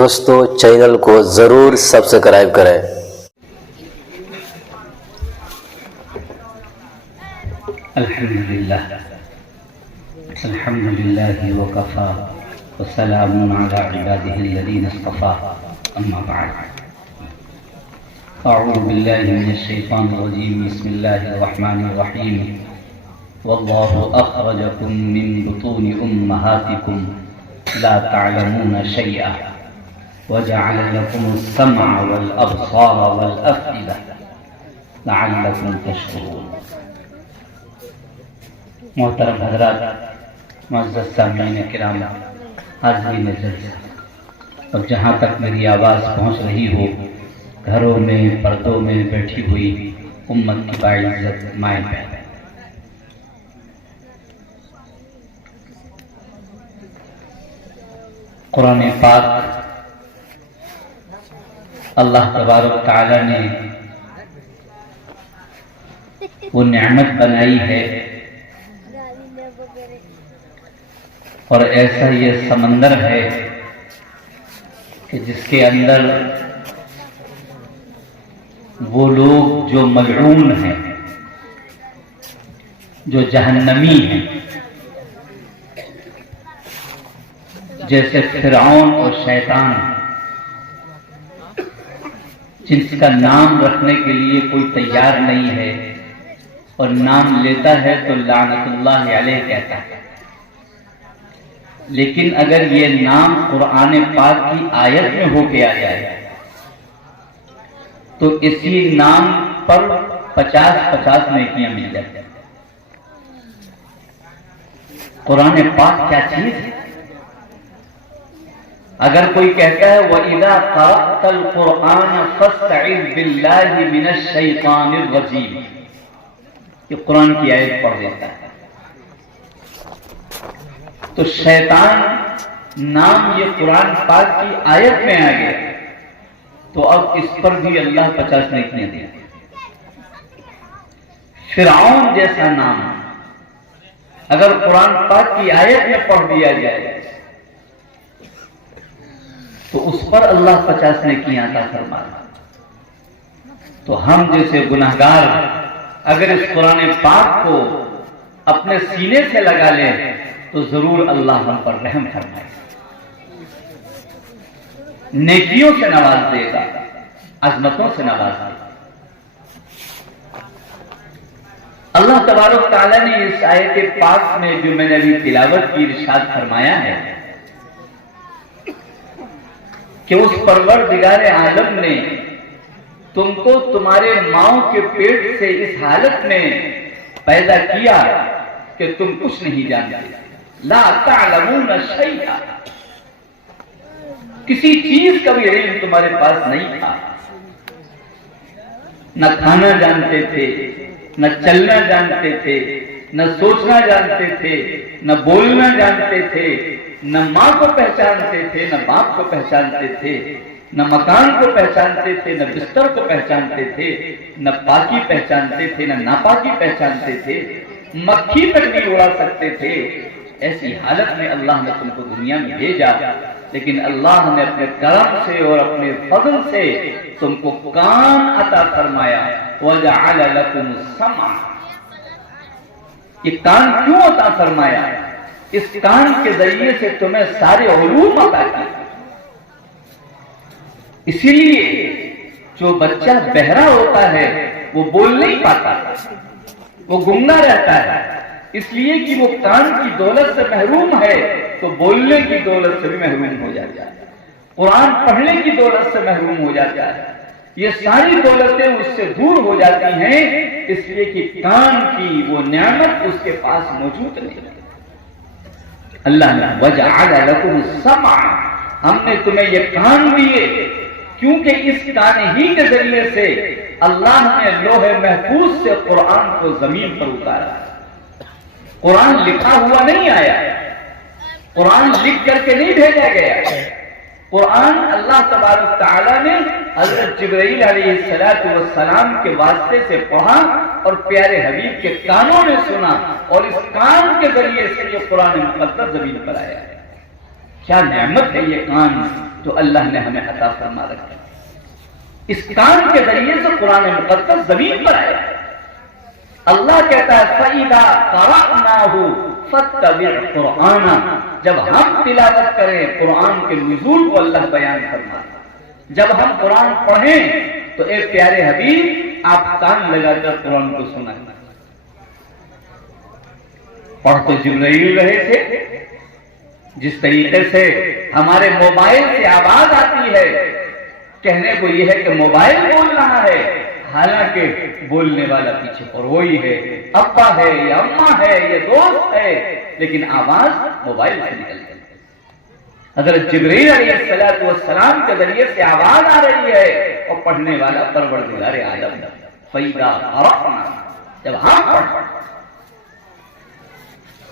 دوستو چینل کو ضرور سبسکرائب کریں۔ الحمدللہ وکفا وسلام علی عباده الذین اصطفى اما بعد اعوذ باللہ من الشیطان الرجیم بسم اللہ الرحمن الرحیم واللہ اخرجکم من بطون امہاتکم لا تعلمون شیئا وجعل لكم السمع والابصار والافئدة لعلكم تشکرون۔ محترم حضرات، معزز سامعین کرام، حاضرین جلسہ، اور جہاں تک میری آواز پہنچ رہی ہو، گھروں میں پردوں میں بیٹھی ہوئی امت کی باعزت مائیں بہنیں، قرآن پاک اللہ تبارک تعالی نے وہ نعمت بنائی ہے اور ایسا یہ سمندر ہے کہ جس کے اندر وہ لوگ جو ملعون ہیں، جو جہنمی ہیں، جیسے فرعون اور شیطان، جن کا نام رکھنے کے لیے کوئی تیار نہیں ہے اور نام لیتا ہے تو لعنت اللہ علیہ کہتا ہے، لیکن اگر یہ نام قرآن پاک کی آیت میں ہو کے آ جائے تو اسی نام پر 50 نیکیاں مل جاتی ہیں۔ قرآن پاک کیا چیز ہے؟ اگر کوئی کہتا ہے وَإِذَا قَرَأْتَ الْقُرْآنَ فَاسْتَعِذْ بِاللَّهِ مِنَ الشَّيْطَانِ الرَّجِيمِ، یہ قرآن کی آیت پڑھ دیتا ہے تو شیطان نام یہ قرآن پاک کی آیت میں آ گیا تو اب اس پر بھی اللہ 50 نیکیاں دے۔ فرعون جیسا نام اگر قرآن پاک کی آیت میں پڑھ دیا جائے تو اس پر اللہ 50 نیکیاں عطا فرمائے۔ تو ہم جیسے گناہگار اگر اس قرآن پاک کو اپنے سینے سے لگا لیں تو ضرور اللہ ہم پر رحم فرمائے، نیکیوں سے نواز دے گا، عظمتوں سے نواز دے گا۔ اللہ تبارک تعالیٰ نے اس آیت پاک میں جو میں نے ابھی تلاوت کی ارشاد فرمایا ہے کہ اس پروردگار عالم نے تم کو تمہارے ماؤں کے پیٹ سے اس حالت میں پیدا کیا کہ تم کچھ نہیں جانتے، لا تعلمون شیئا، کسی چیز کا بھی علم تمہارے پاس نہیں تھا، نہ کھانا جانتے تھے، نہ چلنا جانتے تھے، نہ سوچنا جانتے تھے، نہ بولنا جانتے تھے، نہ ماں کو پہچانتے تھے، نہ باپ کو پہچانتے تھے، نہ مکان کو پہچانتے تھے، نہ بستر کو پہچانتے تھے، نہ پاکی پہچانتے تھے، نہ ناپاکی پہچانتے تھے، مکھی تک نہیں اڑا سکتے تھے۔ ایسی حالت میں اللہ نے تم کو دنیا میں بھیجا، لیکن اللہ نے اپنے کرم سے اور اپنے فضل سے تم کو کان عطا فرمایا، وَجَعَلَ لَكُمُ السَّمْعَ، یہ کان کیوں عطا فرمایا؟ اس کان کے ذریعے سے تمہیں سارے علوم عطا کیے۔ اسی لیے جو بچہ بہرا ہوتا ہے وہ بول نہیں پاتا، وہ گمنا رہتا ہے، اس لیے کہ وہ کان کی دولت سے محروم ہے تو بولنے کی دولت سے بھی محروم ہو جاتا ہے، قرآن پڑھنے کی دولت سے محروم ہو جاتا ہے، یہ ساری دولتیں اس سے دور ہو جاتی ہیں، اس لیے کہ کان کی وہ نعمت اس کے پاس موجود نہیں۔ اللہ نے وَجَعَلَ لَكُمُ السَّمْعَ، ہم نے تمہیں یہ کان دیے کیونکہ اس کان ہی کے ذریعے سے اللہ نے لوح محفوظ سے قرآن کو زمین پر اتارا۔ قرآن لکھا ہوا نہیں آیا، قرآن لکھ کر کے نہیں بھیجا گیا، قرآن اللہ تبارک تعالیٰ نے حضرت جبرائیل علیہ السلام کے واسطے سے پڑھا اور پیارے حبیب کے کانوں نے سنا، اور اس کان کے ذریعے سے یہ قرآن مقدس زمین پر آیا ہے۔ کیا نعمت ہے یہ کان جو اللہ نے ہمیں عطا فرما رکھا ہے۔ اس کان کے ذریعے سے قرآن مقدس زمین پر آیا ہے۔ اللہ کہتا ہے فَإِذَا قَرَأْنَاهُ فَاتَّبِعْ قُرْآنَهُ، جب ہم تلاوت کریں قرآن کے نزول کو اللہ بیان فرماتا ہے۔ جب ہم قرآن پڑھیں تو اے پیارے حبیب آپ کان لگا کر قرآن کو سنائیں۔ پڑھ تو جبرائیل رہے تھے، جس طریقے سے ہمارے موبائل سے آواز آتی ہے، کہنے کو یہ ہے کہ موبائل بول رہا ہے، حالانکہ بولنے والا پیچھے پر وہی ہے، ابا ہے یا اماں ہے یا دوست ہے، لیکن آواز موبائل سے نکلتی ہے۔ حضرت جبرائیل علیہ السلام کے ذریعے سے آواز آ رہی ہے اور پڑھنے والا پروردگار عالم ہے۔ فَإِذَا قَرَأْنَاهُ، جب ہم پڑھیں۔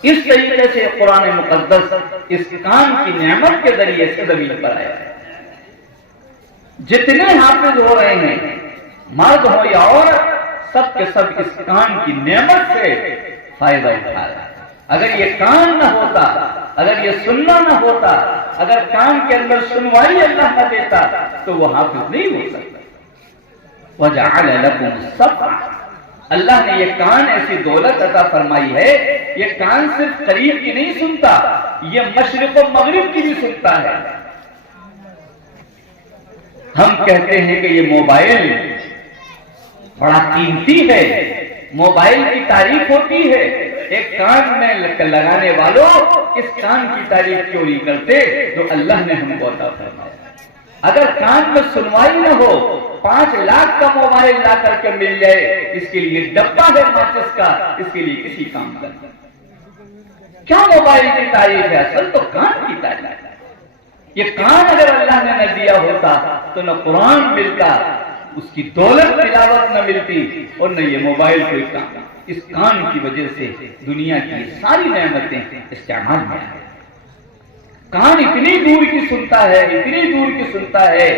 اس طریقے سے قرآن مقدس اس کان کی نعمت کے ذریعے سے زمین پر آیا ہے۔ جتنے حافظ ہو رہے ہیں، مرد ہو یا عورت، سب کے سب اس کان کی نعمت سے فائدہ اٹھا رہے ہیں۔ اگر یہ کان نہ ہوتا، اگر یہ سننا نہ ہوتا، اگر کان کے اندر سنوائی اللہ نہ دیتا تو وہ حافظ نہیں ہو سکتا۔ وَجَعَلَ لَكُمُ السَّمْعَ، اللہ نے یہ کان ایسی دولت عطا فرمائی ہے، یہ کان صرف قریب کی نہیں سنتا، یہ مشرق و مغرب کی بھی سنتا ہے۔ ہم کہتے ہیں کہ یہ موبائل بڑا قیمتی ہے، موبائل کی تعریف ہوتی ہے، ایک کان میں لگانے والوں اس کان کی تعریف کیوں نہیں کرتے جو اللہ نے ہم کو عطا فرمایا۔ اگر کان میں سنوائی نہ ہو، 5 لاکھ کا موبائل لا کر کے مل جائے، اس کے لیے ڈبہ ہے ماچس کا، اس کے لیے کسی کام کا کیا موبائل کی تعریف ہے؟ اصل تو کان کی تعریف ہے۔ یہ کان اگر اللہ نے نہ دیا ہوتا تو نہ قرآن ملتا، اس کی دولت تلاوت نہ ملتی، اور نہ یہ موبائل کوئی کام۔ اس کان کی وجہ سے دنیا کی ساری نعمتیں استعمال میں آئیں۔ کان اتنی دور کی سنتا ہے، اتنی دور کی سنتا ہے،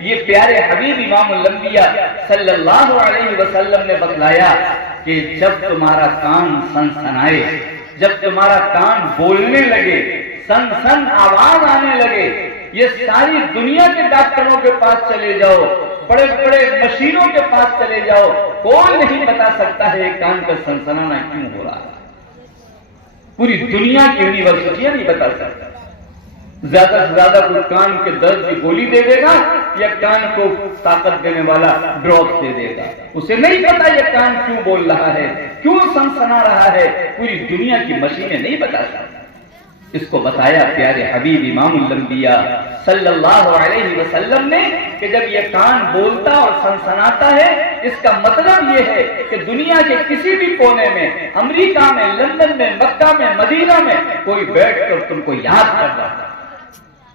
یہ پیارے حبیب امام الانبیاء صلی اللہ علیہ وسلم نے بتلایا کہ جب تمہارا کان سنسنائے، جب تمہارا کان بولنے لگے، سن سن آواز آنے لگے، یہ ساری دنیا کے ڈاکٹروں کے پاس چلے جاؤ، بڑے بڑے مشینوں کے پاس چلے جاؤ، کوئی نہیں بتا سکتا ہے کان کا سنسنانا کیوں ہو رہا ہے۔ پوری دنیا کی یونیورسٹیاں نہیں بتا سکتا۔ زیادہ سے زیادہ کوئی کان کے درد کی گولی دے دے گا یا کان کو طاقت دینے والا ڈراپ دے دے گا، اسے نہیں پتا یہ کان کیوں بول رہا ہے، کیوں سنسنا رہا ہے، پوری دنیا کی مشینیں نہیں بتا سکتا۔ اس کو بتایا پیارے حبیب امام الانبیاء صلی اللہ علیہ وسلم نے کہ جب یہ کان بولتا اور سنسناتا ہے، اس کا مطلب یہ ہے کہ دنیا کے کسی بھی کونے میں، امریکہ میں، لندن میں، مکہ میں، مدینہ میں کوئی بیٹھ کر تم کو یاد کر رہا ہے،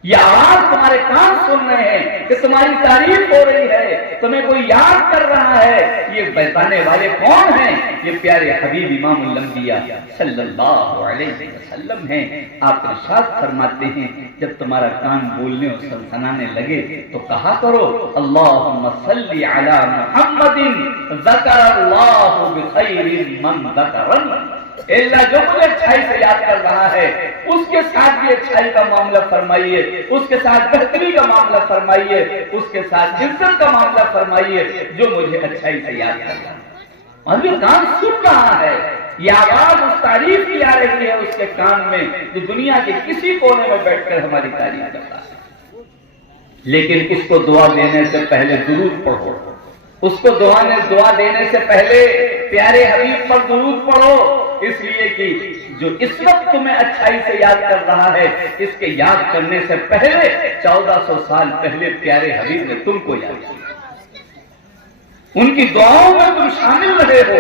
یہ آواز تمہارے کان سن رہے ہیں کہ تمہاری تعریف ہو رہی ہے، تمہیں کوئی یاد کر رہا ہے۔ یہ بتانے والے کون ہیں؟ یہ پیارے حبیب امام الانبیاء صلی اللہ علیہ وسلم ہیں۔ آپ ارشاد فرماتے ہیں جب تمہارا کان بولنے اور سنسنانے لگے تو کہا کرو اللہم صلی علی محمد ذکر اللہ بخیر من ذکرن، اے اللہ جو مجھے اچھائی سے یاد کر رہا ہے اس کے ساتھ بھی اچھائی کا معاملہ فرمائیے، اس کے ساتھ بہتری کا معاملہ فرمائیے، اس کے ساتھ عزت کا معاملہ فرمائیے جو مجھے اچھائی سے یاد کر رہا ہے۔ اور یہ کان سن رہا ہے، یہ آواز اس تعریف کی آ رہی ہے اس کے کان میں جو دنیا کے کسی کونے میں بیٹھ کر ہماری تعریف کرتا ہے۔ لیکن اس کو دعا دینے سے پہلے درود پڑھو، اس کو دعا دینے سے پہلے پیارے حبیب پر درود پڑھو، اس لیے کہ جو اس وقت تمہیں اچھائی سے یاد کر رہا ہے، اس کے یاد کرنے سے پہلے 1400 سال پہلے پیارے حبیب نے تم کو یاد کیا، ان کی دعاؤں میں تم شامل رہے ہو،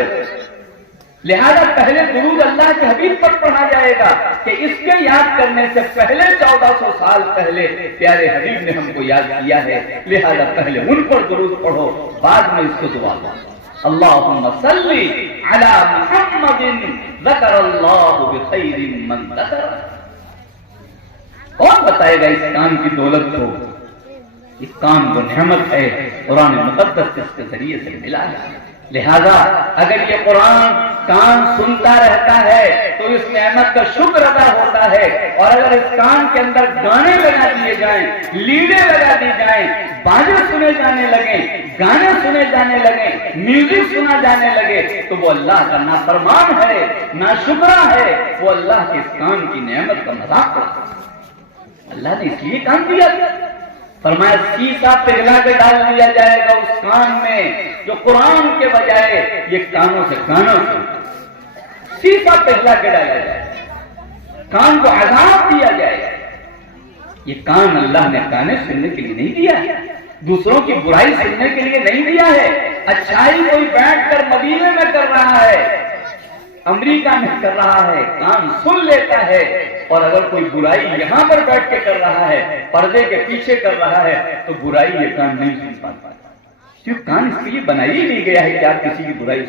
لہذا پہلے درود اللہ کے حبیب پر پڑھا جائے گا کہ اس کے یاد کرنے سے پہلے 1400 سال پہلے پیارے حبیب نے ہم کو یاد کیا ہے، لہذا پہلے ان پر درود پڑھو، بعد میں اس کو دعا دو۔ اللہم صلی علی محمد ذکر اللہ بخیر من ذکر۔ کون بتائے گا اس کان کی دولت کو؟ اس کان کو نعمت ہے، قرآن مقدس اس کے ذریعے سے ملا ہے۔ لہذا اگر یہ قرآن کان سنتا رہتا ہے تو اس نعمت کا شکر ادا ہوتا ہے، اور اگر اس کان کے اندر گانے لگا دیے جائیں، لیڈیں لگا دی جائیں، باجے سنے جانے لگیں، گانے سنے جانے لگیں، میوزک سنا جانے لگے، تو وہ اللہ کا نافرمان ہے، ناشکرا ہے، وہ اللہ کے اس کان کی نعمت کا مذاق کرتا ہے۔ اللہ نے اس لیے کام دیا، فرمایا سیسا پگھلا کے ڈال دیا جائے گا اس کان میں جو قرآن کے بجائے یہ کانوں سے گانا سنتا، سیسا پگھلا کے ڈالا جائے، کان کو عذاب دیا جائے۔ یہ کان اللہ نے گانے سننے کے لیے نہیں دیا ہے، دوسروں کی برائی سننے کے لیے نہیں دیا ہے۔ اچھائی کوئی بیٹھ کر مدینے میں کر رہا ہے، امریکہ میں کر رہا ہے، کان سن لیتا ہے، اور اگر کوئی برائی یہاں پر بیٹھ کے کر رہا ہے، پردے کے پیچھے کر رہا ہے، تو برائی یہ کان نہیں سن پاتا، کیوں کان اس کے لیے بنایا ہی نہیں گیا ہے کہ آپ کسی کی برائی